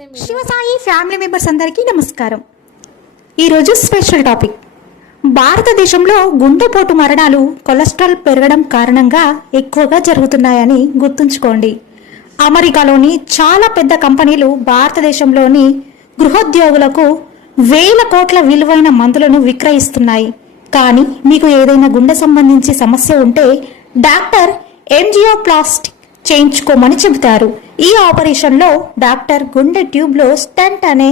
Shivasai family members అందరికీ నమస్కారం. ఈరోజు స్పెషల్ టాపిక్. భారతదేశంలో గుండెపోటు మరణాలు కొలెస్ట్రాల్ పెరగడం కారణంగా ఎక్కువగా జరుగుతున్నాయని గుర్తుంచుకోండి. అమెరికాలోని చాలా పెద్ద కంపెనీలు భారతదేశంలోని గృహోద్యోగులకు వేల కోట్ల విలువైన మందులను విక్రయిస్తున్నాయి. కానీ మీకు ఏదైనా గుండె సంబంధించి సమస్య ఉంటే డాక్టర్ ఎంజియోప్లాస్టిక్ చేయించుకోమని చెబుతారు. ఈ ఆపరేషన్లో డాక్టర్ గుండె ట్యూబ్లో స్టంట్ అనే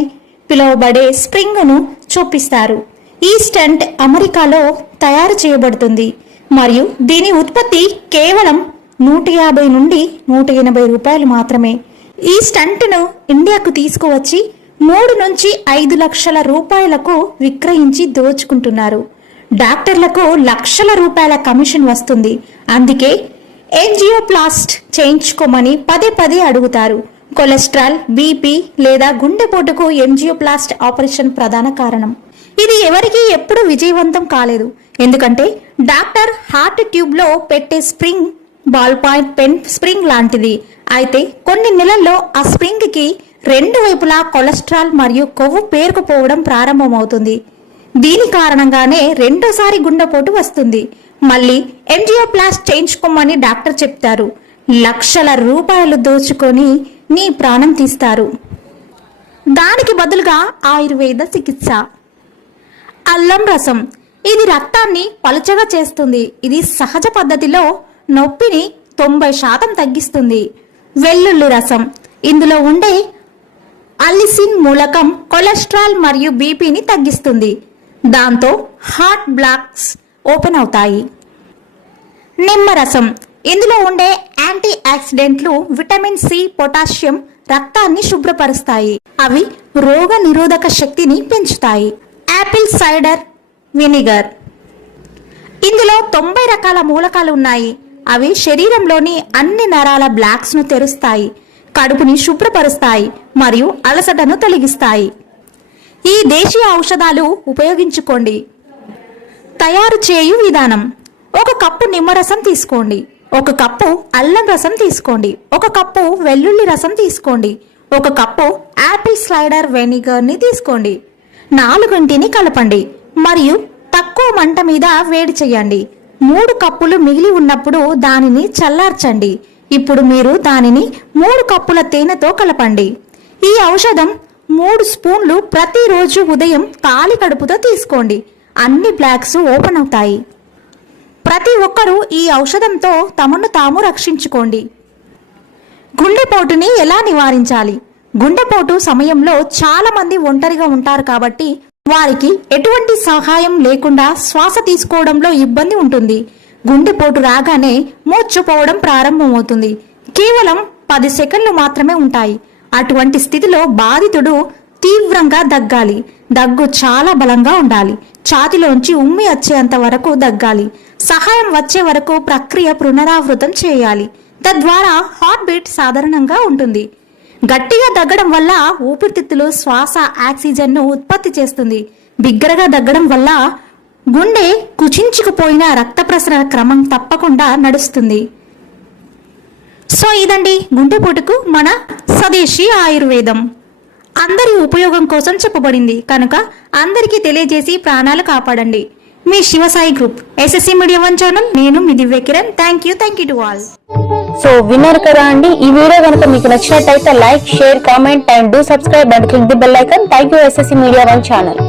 పిలువబడే స్ప్రింగ్ను చూపిస్తారు. ఈ స్టంట్ అమెరికాలో తయారు చేయబడుతుంది. మరియు దీని ఉత్పత్తి కేవలం నూట యాభై నుండి నూట ఎనభై రూపాయలు మాత్రమే. ఈ స్టంట్ను ఇండియాకు తీసుకువచ్చి మూడు నుంచి ఐదు లక్షల రూపాయలకు విక్రయించి దోచుకుంటున్నారు. డాక్టర్లకు లక్షల రూపాయల కమిషన్ వస్తుంది. అందుకే ఎంజియోప్లాస్ట్ చేయించుకోమని పదే పదే అడుగుతారు. కొలెస్ట్రాల్ బీపీ లేదా గుండెపోటుకు ఎంజియోప్లాస్ట్ ఆపరేషన్ ప్రధాన కారణం. ఇది ఎవరికీ ఎప్పుడూ విజయవంతం కాలేదు. ఎందుకంటే డాక్టర్ హార్ట్ ట్యూబ్లో పెట్టే spring ball point pen spring లాంటిది. అయితే కొన్ని నెలల్లో ఆ స్ప్రింగ్కి రెండు వైపులా కొలెస్ట్రాల్ మరియు కొవ్వు పేరుకుపోవడం ప్రారంభమవుతుంది. దీని కారణంగానే రెండోసారి గుండెపోటు వస్తుంది. మళ్ళీ ఎంజియోప్లాస్ట్ చేయించుకోమని డాక్టర్ చెప్తారు. లక్షల రూపాయలు దోచుకొని నీ ప్రాణం తీస్తారు. దానికి బదులుగా ఆయుర్వేద చికిత్స. అల్లం రసం. ఇది రక్తాన్ని పలుచగా చేస్తుంది. ఇది సహజ పద్ధతిలో నొప్పిని తొంభై శాతం తగ్గిస్తుంది. వెల్లుల్లి రసం. ఇందులో ఉండే అలిసిన్ మూలకం కొలెస్ట్రాల్ మరియు బీపీని తగ్గిస్తుంది. దాంతో హార్ట్ బ్లాక్స్ ఓపెన్ అవుతాయి. నిమ్మరసం. ఇందులో ఉండే యాంటీ ఆక్సిడెంట్లు విటమిన్ సి పొటాషియం రక్తాన్ని శుభ్రపరుస్తాయి. అవి రోగ నిరోధక శక్తిని పెంచుతాయి. Apple cider vinegar. ఇందులో తొంభై రకాల మూలకాలు ఉన్నాయి. అవి శరీరంలోని అన్ని నరాల బ్లాక్స్ను తెరుస్తాయి. కడుపుని శుభ్రపరుస్తాయి మరియు అలసటను తొలగిస్తాయి. ఈ దేశీయ ఔషధాలు ఉపయోగించుకోండి. తయారు చేయు విధానం. ఒక కప్పు నిమ్మరసం తీసుకోండి. ఒక కప్పు అల్లం రసం తీసుకోండి. ఒక కప్పు వెల్లుల్లి రసం తీసుకోండి. ఒక కప్పు యాపిల్ స్లైడర్ వెనిగర్ని తీసుకోండి. నాలుగింటిని కలపండి. మరియు తక్కువ మంట మీద వేడి చేయండి. మూడు కప్పులు మిగిలి ఉన్నప్పుడు దానిని చల్లార్చండి. ఇప్పుడు మీరు దానిని మూడు కప్పుల తేనెతో కలపండి. ఈ ఔషధం మూడు స్పూన్లు ప్రతిరోజు ఉదయం ఖాళీ కడుపుతో తీసుకోండి. అన్ని బ్లాక్స్ ఓపెన్ అవుతాయి. ప్రతి ఒక్కరూ ఈ ఔషధంతో తమను తాము రక్షించుకోండి. గుండెపోటుని ఎలా నివారించాలి? గుండెపోటు సమయంలో చాలామంది ఒంటరిగా ఉంటారు కాబట్టి వారికి ఎటువంటి సహాయం లేకుండా శ్వాస తీసుకోవడంలో ఇబ్బంది ఉంటుంది. గుండెపోటు రాగానే మూర్చుపోవడం ప్రారంభమవుతుంది. కేవలం పది సెకండ్లు మాత్రమే ఉంటాయి. అటువంటి స్థితిలో బాధితుడు తీవ్రంగా దగ్గాలి. దగ్గు చాలా బలంగా ఉండాలి. ఛాతిలోంచి ఉమ్మి వచ్చేంత వరకు దగ్గాలి. సహాయం వచ్చే వరకు ప్రక్రియ పునరావృతం చేయాలి. తద్వారా హార్ట్ బీట్ సాధారణంగా ఉంటుంది. గట్టిగా దగ్గడం వల్ల ఊపిరితిత్తులు శ్వాస ఆక్సిజన్ను ఉత్పత్తి చేస్తుంది. బిగ్గరగా దగ్గడం వల్ల గుండె కుచించుకుపోయిన రక్త ప్రసరణ క్రమం తప్పకుండా నడుస్తుంది. సో ఇదండి. గుండెపోటుకు మన స్వదేశీ ఆయుర్వేదం. అందరి ఉపయోగం కోసం చెప్పబడింది. కనుక అందరికీ తెలియజేసి ప్రాణాలు కాపాడండి. మీ Shivasai group SSC media one channel నేను మీ Divya Kiran. Thank you thank you to all so విన్నారు కదా అండి. ఈ వీడియో కనుక మీకు నచ్చినట్టయితే like share comment and do subscribe and click the bell icon thank you SSC media one channel